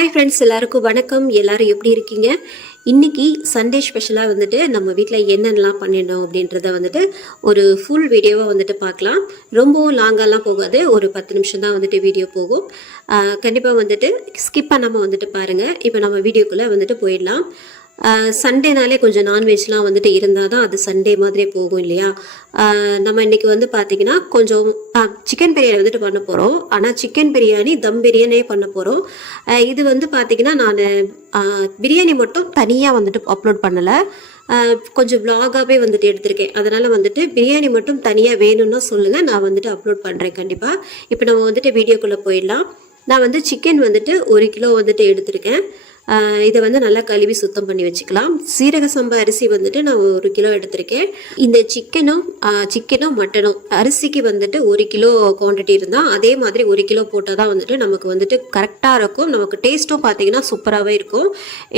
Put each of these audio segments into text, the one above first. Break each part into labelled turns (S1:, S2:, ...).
S1: Hi friends எல்லாருக்கும் வணக்கம். எல்லாரும் எப்படி இருக்கீங்க? இன்னைக்கு சண்டே ஸ்பெஷலாக வந்துட்டு நம்ம வீட்டில் என்னென்னலாம் பண்ணிடணும் அப்படின்றத வந்துட்டு ஒரு ஃபுல் வீடியோவாக வந்துட்டு பார்க்கலாம். ரொம்பவும் லாங்காலாம் போகாது. ஒரு பத்து நிமிஷம் தான் வந்துட்டு வீடியோ போகும். கண்டிப்பாக வந்துட்டு ஸ்கிப் பண்ணாமல் வந்துட்டு பாருங்கள் இப்போ நம்ம வீடியோக்குள்ளே வந்துட்டு போயிடலாம். சண்டேனாலே கொஞ்சம் நான்வெஜ்லாம் வந்துட்டு இருந்தால் தான் அது சண்டே மாதிரி போகும் இல்லையா? நம்ம இன்றைக்கி வந்து பார்த்திங்கன்னா கொஞ்சம் சிக்கன் பிரியாணி வந்துட்டு பண்ண போகிறோம் ஆனால் சிக்கன் பிரியாணி தம் பிரியாணியே பண்ண போகிறோம் இது வந்து பார்த்திங்கன்னா நான் பிரியாணி மட்டும் தனியாக வந்துட்டு அப்லோட் பண்ணலை. கொஞ்சம் vlog-ஆவே வந்துட்டு எடுத்திருக்கேன். அதனால் வந்துட்டு பிரியாணி மட்டும் தனியாக வேணும்னா சொல்லுங்கள் நான் வந்துட்டு அப்லோட் பண்ணுறேன் கண்டிப்பாக இப்போ நம்ம வந்துட்டு வீடியோக்குள்ளே போயிடலாம். நான் வந்து சிக்கன் வந்துட்டு ஒரு கிலோ வந்துட்டு எடுத்திருக்கேன். இதை வந்து நல்லா கழுவி சுத்தம் பண்ணி வச்சுக்கலாம். சீரக சம்பா அரிசி வந்துட்டு நான் ஒரு கிலோ எடுத்திருக்கேன். இந்த சிக்கனும் சிக்கனும் மட்டனும் அரிசிக்கு வந்துட்டு ஒரு கிலோ குவான்டிட்டி இருந்தால் அதே மாதிரி ஒரு கிலோ போட்டால் தான் வந்துட்டு நமக்கு வந்துட்டு கரெக்டாக இருக்கும். நமக்கு டேஸ்ட்டும் பார்த்தீங்கன்னா சூப்பராகவே இருக்கும்.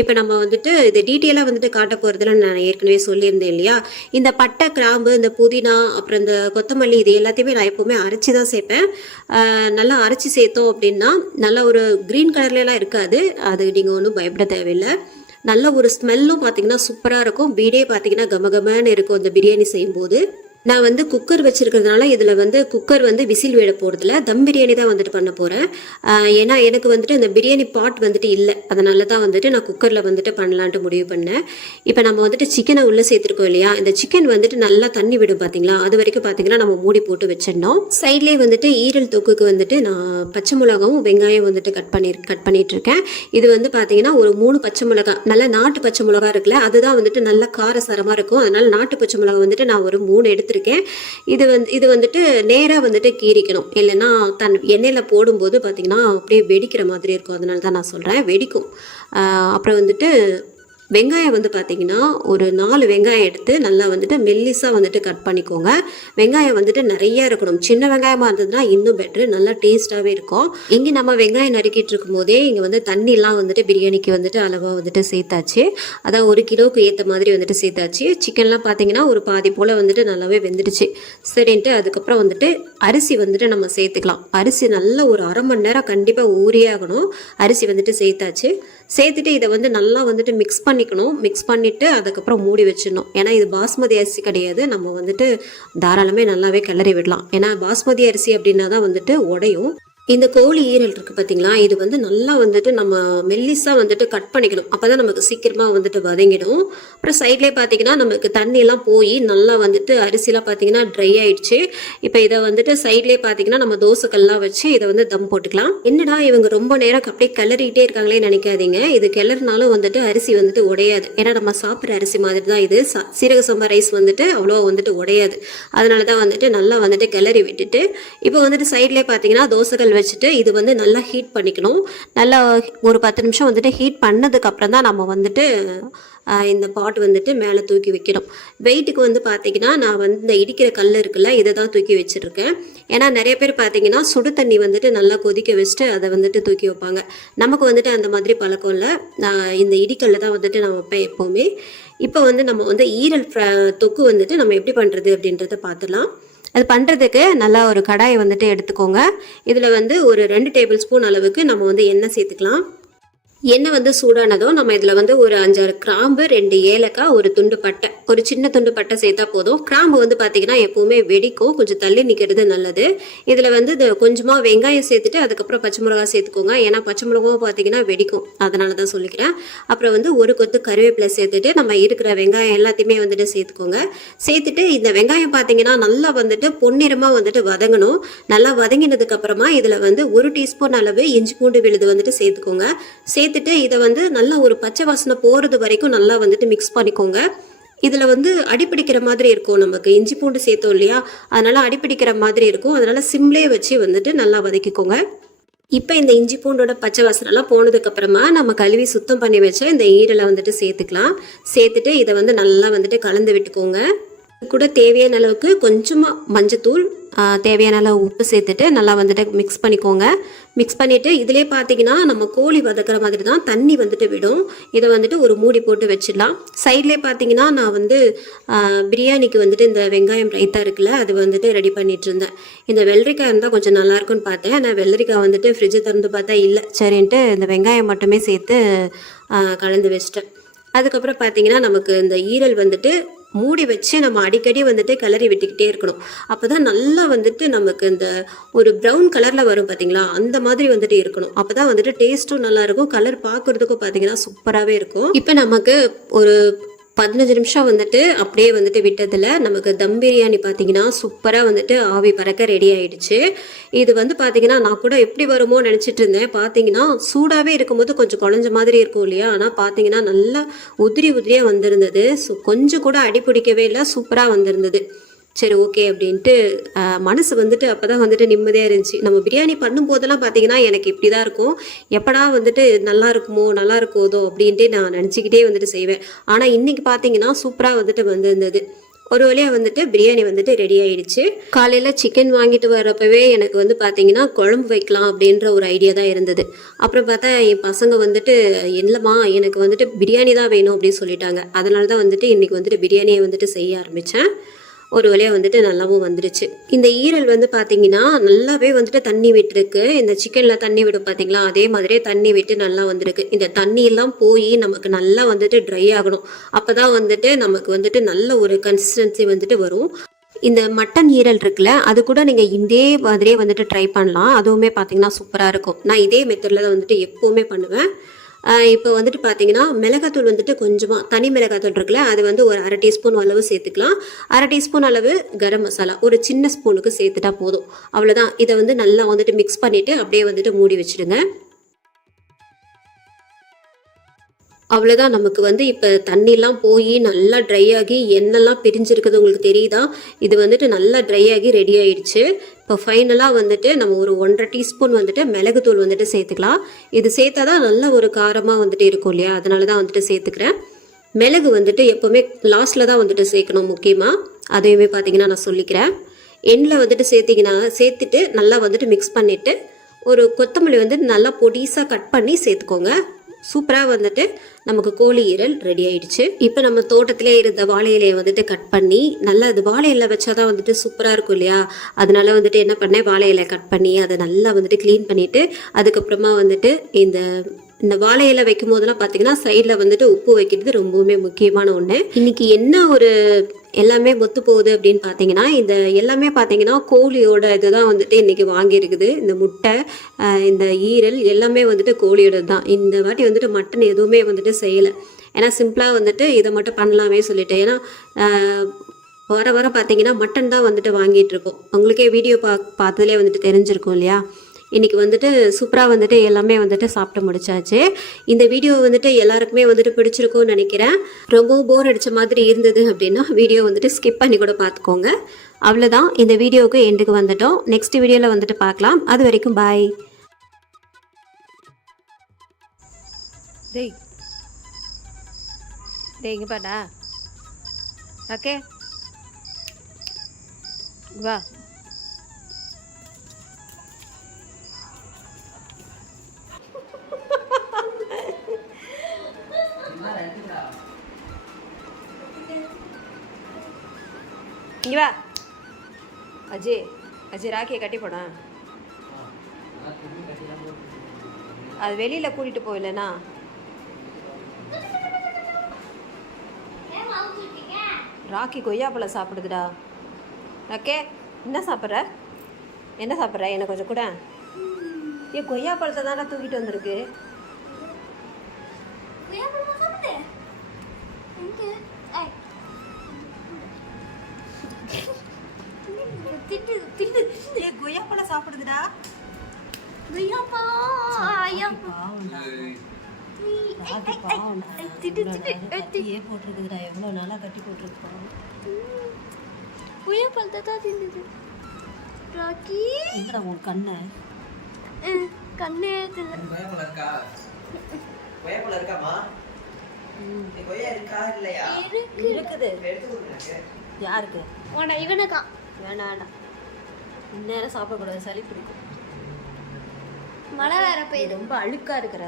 S1: இப்போ நம்ம வந்துட்டு இது டீட்டெயிலாக வந்துட்டு காட்ட போகிறதுல நான் ஏற்கனவே சொல்லியிருந்தேன் இல்லையா? இந்த பட்டை கிராம்பு இந்த புதினா அப்புறம் இந்த கொத்தமல்லி இது எல்லாத்தையுமே நான் எப்போவுமே அரைச்சி தான் சேர்ப்பேன். நல்லா அரைச்சி சேர்த்தோம் அப்படின்னா நல்லா ஒரு க்ரீன் கலர்லலாம் இருக்காது. அது நீங்கள் ஒன்றும் பயப்பட தேவையில்லை. நல்ல ஒரு ஸ்மெல்லும் பார்த்தீங்கன்னா சூப்பராக இருக்கும். வீடே பார்த்தீங்கன்னா கமகமன்னு இருக்கும் இந்த பிரியாணி செய்யும்போது. நான் வந்து குக்கர் வச்சுருக்கிறதுனால இதில் வந்து குக்கர் வந்து விசில் விட போகிறதில்ல தம் பிரியாணி தான் வந்துட்டு பண்ண போகிறேன் ஏன்னா எனக்கு வந்துட்டு இந்த பிரியாணி பாட் வந்துட்டு இல்லை. அதனால தான் வந்துட்டு நான் குக்கரில் வந்துட்டு பண்ணலான்ட்டு முடிவு பண்ணேன். இப்போ நம்ம வந்துட்டு சிக்கனை உள்ளே சேர்த்துருக்கோம் இல்லையா? இந்த சிக்கன் வந்துட்டு நல்லா தண்ணி விடும் பார்த்தீங்களா அது வரைக்கும் பார்த்தீங்கன்னா நம்ம மூடி போட்டு வச்சிடணும். சைட்லேயே வந்துட்டு ஈரல் தொக்குக்கு வந்துட்டு நான் பச்சை மிளகாவும் வெங்காயம் வந்துட்டு கட் பண்ணி கட் பண்ணிட்டு இருக்கேன் இது வந்து பார்த்தீங்கன்னா ஒரு மூணு பச்சை மிளகா நல்லா நாட்டு பச்சை மிளகா இருக்குல்ல அதுதான் வந்துட்டு நல்ல காரசாரமாக இருக்கும். அதனால நாட்டு பச்சை மிளகா வந்துட்டு நான் ஒரு மூணு எடுத்து எடுத்திருக்கேன். இது வந்து இது வந்துட்டு நேராக வந்துட்டு கீறிக்கணும். இல்லைன்னா தன் எண்ணெயில் போடும்போது பார்த்திங்கன்னா அப்படியே வெடிக்கிற மாதிரி இருக்கும். அதனால தான் நான் சொல்கிறேன் வெடிக்கும். அப்புறம் வந்துட்டு வெங்காயம் வந்து பார்த்தீங்கன்னா ஒரு நாலு வெங்காயம் எடுத்து நல்லா வந்துட்டு மெல்லிஸாக வந்துட்டு கட் பண்ணிக்கோங்க. வெங்காயம் வந்துட்டு நிறைய இருக்கணும். சின்ன வெங்காயமாக இருந்ததுன்னா இன்னும் பெட்ரு நல்லா டேஸ்ட்டாகவே இருக்கும். இங்கே நம்ம வெங்காயம் நறுக்கிட்டு இருக்கும் போதே இங்கே வந்து தண்ணிலாம் வந்துட்டு பிரியாணிக்கு வந்துட்டு அளவாக வந்துட்டு சேர்த்தாச்சு. அதான் ஒரு கிலோவுக்கு ஏற்ற மாதிரி வந்துட்டு சேர்த்தாச்சு. சிக்கன்லாம் பார்த்தீங்கன்னா ஒரு பாதி போல் வந்துட்டு நல்லாவே வெந்துடுச்சு. சரின்ட்டு அதுக்கப்புறம் வந்துட்டு அரிசி வந்துட்டு நம்ம சேர்த்துக்கலாம். அரிசி நல்ல ஒரு அரை மணி நேரம் கண்டிப்பாக ஊறியாகணும் அரிசி வந்துட்டு சேர்த்தாச்சு. சேர்த்துட்டு இதை வந்து நல்லா வந்துட்டு மிக்ஸ் பண்ணிக்கணும். மிக்ஸ் பண்ணிவிட்டு அதுக்கப்புறம் மூடி வச்சிடணும். ஏன்னா இது பாஸ்மதி அரிசி கிடையாது. நம்ம வந்துட்டு தாராளமே நல்லாவே கிளறி விடலாம். ஏன்னா பாஸ்மதி அரிசி அப்படின்னா தான் வந்துட்டு உடையும். இந்த கோழி ஈரல் இருக்குது பார்த்தீங்களா இது வந்து நல்லா வந்துட்டு நம்ம மெல்லிஸாக வந்துட்டு கட் பண்ணிக்கணும். அப்போ தான் நமக்கு சீக்கிரமாக வந்துட்டு வதங்கிடும். அப்புறம் சைட்லேயே பார்த்தீங்கன்னா நமக்கு தண்ணியெல்லாம் போய் நல்லா வந்துட்டு அரிசிலாம் பார்த்தீங்கன்னா ட்ரை ஆயிடுச்சு. இப்போ இதை வந்துட்டு சைட்லேயே பார்த்தீங்கன்னா நம்ம தோசைக்கல்லாம் வச்சு இதை வந்து தம் போட்டுக்கலாம். என்னடா இவங்க ரொம்ப நேரம் அப்படியே கிளறிட்டே இருக்காங்களே நினைக்காதீங்க. இது கிளறினாலும் வந்துட்டு அரிசி வந்துட்டு உடையாது. ஏன்னா நம்ம சாப்பிட்ற அரிசி மாதிரி தான் இது. ச- சீரக சம்பா ரைஸ் வந்துட்டு அவ்வளோ வந்துட்டு உடையாது. அதனால தான் வந்துட்டு நல்லா வந்துட்டு கிளறி விட்டுட்டு இப்போ வந்துட்டு சைட்லேயே பார்த்தீங்கன்னா தோசைகள் வச்சுட்டு இது வந்து நல்லா ஹீட் பண்ணிக்கணும். நல்லா ஒரு பத்து நிமிஷம் வந்துட்டு ஹீட் பண்ணதுக்கு அப்புறம் தான் நம்ம வந்துட்டு இந்த பாட் வந்துட்டு மேலே தூக்கி வைக்கணும். வெயிட்டுக்கு வந்து பார்த்தீங்கன்னா நான் வந்து இந்த இடிக்கிற கல் இருக்குல்ல இதை தான் தூக்கி வச்சுருக்கேன். ஏன்னா நிறைய பேர் பார்த்தீங்கன்னா சுடு தண்ணி வந்துட்டு நல்லா கொதிக்க வச்சுட்டு அதை வந்துட்டு தூக்கி வைப்பாங்க. நமக்கு வந்துட்டு அந்த மாதிரி பழக்கம் இல்லை. நான் இந்த இடிக்கல்ல தான் வந்துட்டு நான் வைப்பேன் எப்போவுமே. இப்போ வந்து நம்ம வந்து ஈரல் ஃப்ர- தொக்கு வந்துட்டு நம்ம எப்படி பண்ணுறது அப்படின்றத பார்த்துலாம் அது பண்ணுறதுக்கு நல்லா ஒரு கடாயை வந்துட்டு எடுத்துக்கோங்க. இதில் வந்து ஒரு ரெண்டு டேபிள் ஸ்பூன் அளவுக்கு நம்ம வந்து எண்ணெய் சேர்த்துக்கலாம். எண்ணெய் வந்து சூடானதும் நம்ம இதில் வந்து ஒரு அஞ்சாறு கிராம்பு ரெண்டு ஏலக்காய் ஒரு துண்டு பட்டை. ஒரு சின்ன துண்டு பட்டை சேர்த்தா போதும். கிராம்பு வந்து பார்த்தீங்கன்னா எப்போவுமே வெடிக்கும். கொஞ்சம் தள்ளி நிற்கிறது நல்லது. இதில் வந்து இது கொஞ்சமாக வெங்காயம் சேர்த்துட்டு அதுக்கப்புறம் பச்சை மிளகா சேர்த்துக்கோங்க. ஏன்னா பச்சை மிளகாவும் பார்த்தீங்கன்னா வெடிக்கும். அதனால தான் சொல்லிக்கிறேன். அப்புறம் வந்து ஒரு கொத்து கருவேப்பிலை சேர்த்துட்டு நம்ம இருக்கிற வெங்காயம் எல்லாத்தையுமே வந்துட்டு சேர்த்துக்கோங்க. சேர்த்துட்டு இந்த வெங்காயம் பார்த்தீங்கன்னா நல்லா வந்துட்டு பொன்னிறமாக வந்துட்டு வதங்கணும். நல்லா வதங்கினதுக்கு அப்புறமா இதில் வந்து ஒரு டீஸ்பூன் அளவு இஞ்சி பூண்டு விழுது வந்துட்டு சேர்த்துக்கோங்க. சேர்த்துட்டு இதை வந்து நல்லா ஒரு பச்சை வாசனை போகிறது வரைக்கும் நல்லா வந்துட்டு மிக்ஸ் பண்ணிக்கோங்க. இதில் வந்து அடிப்பிடிக்கிற மாதிரி இருக்கும் நமக்கு. இஞ்சி பூண்டு சேர்த்தோம் இல்லையா? அதனால் அடிப்பிடிக்கிற மாதிரி இருக்கும். அதனால் சிம்லே வச்சு வந்துட்டு நல்லா வதக்கிக்கோங்க. இப்போ இந்த இஞ்சி பூண்டோட பச்சை வாசனைலாம் போனதுக்கப்புறமா நம்ம கழுவி சுத்தம் பண்ணி வச்ச இந்த ஈரலை வந்துட்டு சேர்த்துக்கலாம். சேர்த்துட்டு இதை வந்து நல்லா வந்துட்டு கலந்து விட்டுக்கோங்க. கூட தேவையான அளவுக்கு கொஞ்சமாக மஞ்சத்தூள் தேவையான அளவு உப்பு சேர்த்துட்டு நல்லா வந்துட்டு மிக்ஸ் பண்ணிக்கோங்க. மிக்ஸ் பண்ணிவிட்டு இதிலே பார்த்தீங்கன்னா நம்ம கோழி வதக்குற மாதிரி தான் தண்ணி வந்துட்டு விடும். இதை வந்துட்டு ஒரு மூடி போட்டு வச்சிடலாம். சைட்லேயே பார்த்தீங்கன்னா நான் வந்து பிரியாணிக்கு வந்துட்டு இந்த வெங்காயம் ரைத்தா இருக்குல்ல அது வந்துட்டு ரெடி பண்ணிட்டு இருந்தேன். இந்த வெள்ளரிக்காய் இருந்தால் கொஞ்சம் நல்லாயிருக்குன்னு பார்த்தேன். ஆனால் வெள்ளரிக்காய் வந்துட்டு ஃப்ரிட்ஜை திறந்து பார்த்தா இல்லை. சரின்ட்டு இந்த வெங்காயம் மட்டுமே சேர்த்து கலந்து வச்சிட்டேன். அதுக்கப்புறம் பார்த்தீங்கன்னா நமக்கு இந்த ஈரல் வந்துட்டு மூடி வச்சு நம்ம அடிக்கடி வந்துட்டு கிளறி விட்டுக்கிட்டே இருக்கணும். அப்போ தான் நல்லா வந்துட்டு நமக்கு இந்த ஒரு ப்ரௌன் கலரில் வரும் பார்த்தீங்களா அந்த மாதிரி வந்துட்டு இருக்கணும். அப்போ தான் வந்துட்டு டேஸ்ட்டும் நல்லாயிருக்கும் கலர் பார்க்குறதுக்கும் பார்த்தீங்கன்னா சூப்பராகவே இருக்கும். இப்போ நமக்கு ஒரு பதினஞ்சு நிமிஷம் வந்துட்டு அப்படியே வந்துட்டு விட்டதில் நமக்கு தம் பிரியாணி பார்த்தீங்கன்னா சூப்பராக வந்துட்டு ஆவி பறக்க ரெடி ஆயிடுச்சு. இது வந்து பார்த்தீங்கன்னா நான் கூட எப்படி வருமோ நினச்சிட்டு இருந்தேன். பார்த்தீங்கன்னா சூடாகவே இருக்கும்போது கொஞ்சம் குழஞ்ச மாதிரி இருக்கும் இல்லையா? ஆனால் பார்த்தீங்கன்னா நல்லா உதிரி உதிரியாக வந்திருந்தது. ஸோ கொஞ்சம் கூட அடி பிடிக்கவே இல்லை சூப்பராக வந்திருந்தது. சரி ஓகே அப்படின்ட்டு மனசு வந்துட்டு அப்போ தான் வந்துட்டு நிம்மதியாக இருந்துச்சு. நம்ம பிரியாணி பண்ணும்போதெல்லாம் பார்த்தீங்கன்னா எனக்கு இப்படி தான் இருக்கும். எப்படா வந்துட்டு நல்லா இருக்குமோ நல்லா இருக்குதோ அப்படின்ட்டு நான் நினச்சிக்கிட்டே வந்துட்டு செய்வேன். ஆனால் இன்னைக்கு பார்த்தீங்கன்னா சூப்பராக வந்துட்டு வந்திருந்தது. ஒரு வழியாக வந்துட்டு பிரியாணி வந்துட்டு ரெடி ஆயிடுச்சு. காலையில் சிக்கன் வாங்கிட்டு வரப்பவே எனக்கு வந்து பார்த்தீங்கன்னா குழம்பு வைக்கலாம் அப்படின்ற ஒரு ஐடியா தான் இருந்தது. அப்புறம் பார்த்தா என் பசங்க வந்துட்டு இல்லைம்மா எனக்கு வந்துட்டு பிரியாணி தான் வேணும் அப்படின்னு சொல்லிட்டாங்க. அதனால தான் வந்துட்டு இன்றைக்கி வந்துட்டு பிரியாணியை வந்துட்டு செய்ய ஆரம்பித்தேன் ஒரு வழியாக வந்துட்டு நல்லாவும் வந்துடுச்சு இந்த ஈரல் வந்து பார்த்தீங்கன்னா நல்லாவே வந்துட்டு தண்ணி விட்டுருக்கு. இந்த சிக்கனில் தண்ணி விடும் பார்த்தீங்களா அதே மாதிரியே தண்ணி விட்டு நல்லா வந்திருக்கு. இந்த தண்ணியெல்லாம் போய் நமக்கு நல்லா வந்துட்டு ட்ரை ஆகணும். அப்போ தான் வந்துட்டு நமக்கு வந்துட்டு நல்ல ஒரு கன்சிஸ்டன்சி வந்துட்டு வரும். இந்த மட்டன் ஈரல் இருக்குல்ல அது கூட நீங்கள் இதே மாதிரியே வந்துட்டு ட்ரை பண்ணலாம். அதுவுமே பார்த்தீங்கன்னா சூப்பராக இருக்கும். நான் இதே மெத்தடில் தான் வந்துட்டு எப்போவுமே பண்ணுவேன். இப்போ வந்துட்டு பார்த்தீங்கன்னா மிளகாத்தூள் வந்துட்டு கொஞ்சமாக தனி மிளகாத்தூள் இருக்குல்ல அது வந்து ஒரு அரை டீஸ்பூன் அளவு சேர்த்துக்கலாம். அரை டீஸ்பூன் அளவு கரம் மசாலா ஒரு சின்ன ஸ்பூனுக்கு சேர்த்துட்டா போதும். அவ்வளோதான் இதை வந்து நல்லா வந்துட்டு மிக்ஸ் பண்ணிவிட்டு அப்படியே வந்துட்டு மூடி வச்சிடுங்க. அவ்வளோதான் நமக்கு வந்து இப்போ தண்ணிலாம் போய் நல்லா ட்ரை ஆகி எண்ணெய்லாம் பிரிஞ்சிருக்குது உங்களுக்கு தெரியுதா? இது வந்துட்டு நல்லா ட்ரை ஆகி ரெடி ஆயிடுச்சு. இப்போ ஃபைனலாக வந்துட்டு நம்ம ஒரு ஒன்றரை டீஸ்பூன் வந்துட்டு மிளகுத்தூள் வந்துட்டு சேர்த்துக்கலாம். இது சேர்த்தா தான் நல்ல ஒரு காரமாக வந்துட்டு இருக்கும் இல்லையா? அதனால தான் வந்துட்டு சேர்த்துக்கிறேன். மிளகு வந்துட்டு எப்போவுமே லாஸ்ட்டில் தான் வந்துட்டு சேர்க்கணும் முக்கியமாக அதையுமே பார்த்தீங்கன்னா நான் சொல்லிக்கிறேன். எண்ணில் வந்துட்டு சேர்த்திங்கன்னா சேர்த்துட்டு நல்லா வந்துட்டு மிக்ஸ் பண்ணிவிட்டு ஒரு கொத்தமல்லி வந்து நல்லா பொடிசாக கட் பண்ணி சேர்த்துக்கோங்க. சூப்பராக வந்துட்டு நமக்கு கோழி ஈரல் ரெடி ஆயிடுச்சு. இப்போ நம்ம தோட்டத்திலே இருந்த வாழை இலையை வந்துட்டு கட் பண்ணி நல்லா அது வாழை இலை வச்சாதான் வந்துட்டு சூப்பராக இருக்கும் இல்லையா? அதனால வந்துட்டு என்ன பண்ணேன்? வாழை இலை கட் பண்ணி அதை நல்லா வந்துட்டு க்ளீன் பண்ணிவிட்டு அதுக்கப்புறமா வந்துட்டு இந்த இந்த வாழை இலை வைக்கும் போதெல்லாம் பார்த்தீங்கன்னா சைடில் வந்துட்டு உப்பு வைக்கிறது ரொம்பவுமே முக்கியமான ஒன்று இன்னைக்கு என்ன ஒரு எல்லாமே ஒத்து போகுது அப்படின்னு பார்த்தீங்கன்னா இந்த எல்லாமே பார்த்தீங்கன்னா கோழியோட இதுதான் வந்துட்டு இன்னைக்கு வாங்கியிருக்குது. இந்த முட்டை இந்த ஈரல் எல்லாமே வந்துட்டு கோழியோட தான். இந்த வாட்டி வந்துட்டு மட்டன் எதுவுமே வந்துட்டு செய்யலை. ஏன்னா சிம்பிளாக வந்துட்டு இதை மட்டும் பண்ணலாமே சொல்லிட்டு. ஏன்னா வர வர பார்த்தீங்கன்னா மட்டன் தான் வந்துட்டு வாங்கிட்டு இருக்கோம். உங்களுக்கே வீடியோ பா பார்த்ததுலேயே வந்துட்டு தெரிஞ்சிருக்கும் இல்லையா? இன்றைக்கி வந்துட்டு சூப்பராக வந்துட்டு எல்லாமே வந்துட்டு சாப்பிட்டு முடிச்சாச்சு. இந்த வீடியோ வந்துட்டு எல்லாருக்குமே வந்துட்டு பிடிச்சிருக்கும்னு நினைக்கிறேன். ரொம்பவும் போர் அடிச்ச மாதிரி இருந்தது அப்படின்னா வீடியோ வந்துட்டு ஸ்கிப் பண்ணி கூட பார்த்துக்கோங்க. அவ்வளோதான் இந்த வீடியோவுக்கு எண்டுக்கு வந்துட்டோம். நெக்ஸ்ட் வீடியோவில் வந்துட்டு பார்க்கலாம். அது வரைக்கும் பாய்
S2: டேய். டேய் இங்கே பாடா ஓகே வா. இங்கே வா. அஜய் அஜய் ராக்கியை கட்டி போடா. அது வெளியில் கூட்டிகிட்டு போயிலண்ணா ராக்கி கொய்யாப்பழம் சாப்பிடுதுடா. ராக்கே என்ன சாப்பிட்ற? என்ன சாப்பிட்ற? என்ன கொஞ்சம் கூட. ஏன் கொய்யாப்பழத்தை தானே தூக்கிட்டு வந்திருக்கு. ஏ கொய்யாப்பழம் சாப்பிடுதுடா. கட்டியே போட்டிருக்குதுடா. எவ்வளோ நாளாக கட்டி போட்டிருக்கோம்.
S3: புயல் தான் தின்னுது. ராக்கி.
S2: உன் கண்ணை?
S3: கண்ணே
S4: கொய்யாப்பழம் இருக்காமா கொய்யா இருக்கா இல்லையா?
S3: இருக்கு.
S2: இருக்குது. யாருக்கு?
S3: வேண்டாம் இவனுக்கா.
S2: வேணாம் வேண்டாம்
S1: இந்நேரம் சாப்பிடக்கூடாது சளி பிடிக்கும்.
S2: மழை வேற பெய்யுது.
S1: ரொம்ப அழுக்கா இருக்கிற